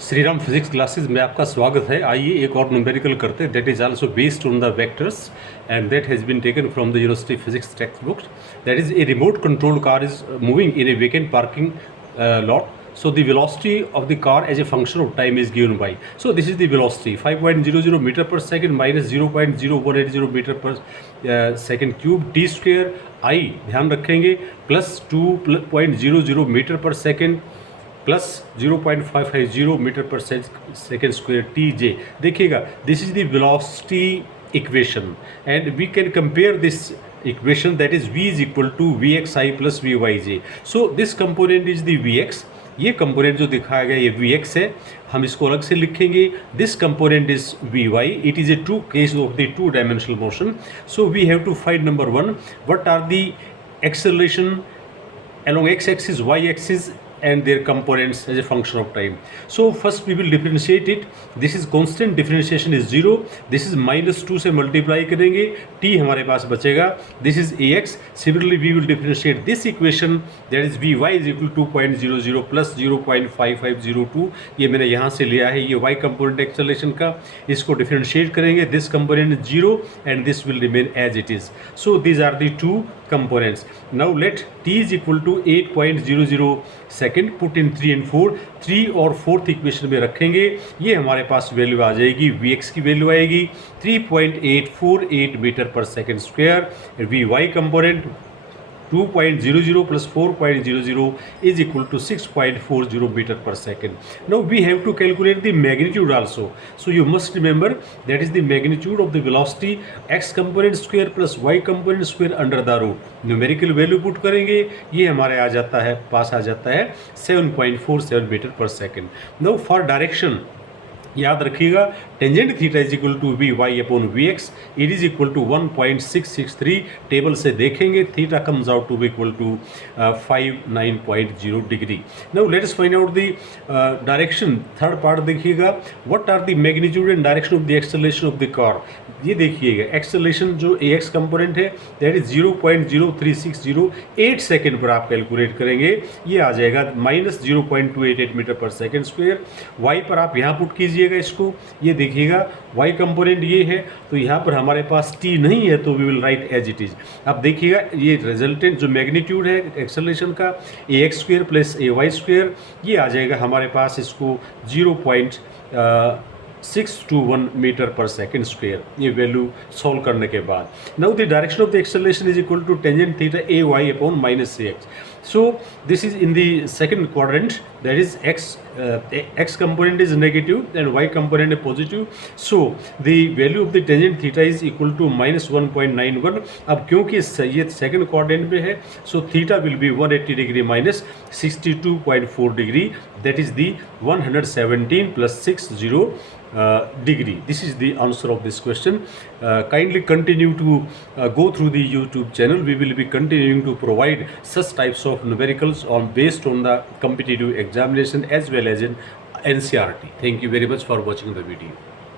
Shri Ram physics classes में आपका स्वागत है। आइए एक और न्यूमेरिकल करते हैं that is also based on the vectors and that has been taken from the university physics text book. That is a remote control car is moving in a vacant parking lot. So the velocity of the car as a function of time is given by. So this is the velocity 5.00 meter per second minus 0.0180 meter per second cube t square I ध्यान रखेंगे plus 2.00 metre per second plus 0.550 metre per second square T J. देखिएगा this is the velocity equation and we can compare this equation that is v is equal to vxi plus vyj. So this component is the vx. ये component जो दिखाया गया ये vx है, हम इसको अलग से लिखेंगे. This component is vy. It is a to case of the two dimensional motion. So we have to find number one what are the acceleration along x axis, y axis and their components as a function of time. So first we will differentiate it. This is constant, differentiation is 0. This is minus 2 से multiply करेंगे, t हमारे पास बचेगा. This is ax. Similarly we will differentiate this equation, that is vy is equal to 2.00 plus 0.5502. ये मैंने यहाँ से लिया है, ये y component acceleration का. इसको differentiate करेंगे. This component is 0 and this will remain as it is. So these are the two components. Now let t is equal to 8.00 second put in 3 and 4. 3 और 4th इक्वेशन में रखेंगे, ये हमारे पास value आ जाएगी, vx की value आएगी 3.848 metre per second square. vy component 2.00 plus 4.00 is equal to 6.40 meter per second. Now we have to calculate the magnitude also. So you must remember that is the magnitude of the velocity x component square plus y component square under the root. Numerical value put करेंगे, ये हमारे आ जाता है, पास आ जाता है 7.47 meter per second. Now for direction याद रखिएगा tangent theta is equal to V Y upon V X. It is equal to 1.663. Table से देखेंगे theta comes out to be equal to 59.0 degree. Now let us find out the direction. Third part देखिएगा, what are the magnitude and direction of the acceleration of the car. ये देखिएगा acceleration जो a x component है that is 0.0360 second पर आप calculate करेंगे, ये आ जाएगा minus 0.288 metre per second square. Y पर आप यहाँ पुट कीजिएगा इसको, ये देखिएगा y कंपोनेंट ये है, तो यहाँ पर हमारे पास t नहीं है तो we will write as it is. अब देखिएगा ये रिजल्टेंट जो मैग्नीट्यूड है एक्सेलरेशन का a x square plus a y square, ये आ जाएगा हमारे पास इसको 0.621 मीटर पर सेकेंड स्क्वायर, ये वैल्यू सॉल्व करने के बाद. Now the direction of the acceleration is equal to tangent theta a y upon minus a x. So this is in the second quadrant, that is x component is negative and y component is positive. So the value of the tangent theta is equal to minus 1.91. अब क्योंकि ये second quadrant में है, so theta will be 180 degree minus 62.4 degree. That is the 117 plus 60 degree. This is the answer of this question. Kindly continue to go through the YouTube channel. We will be continuing to provide such types of numericals based on the competitive examination as well as in NCERT. Thank you very much for watching the video.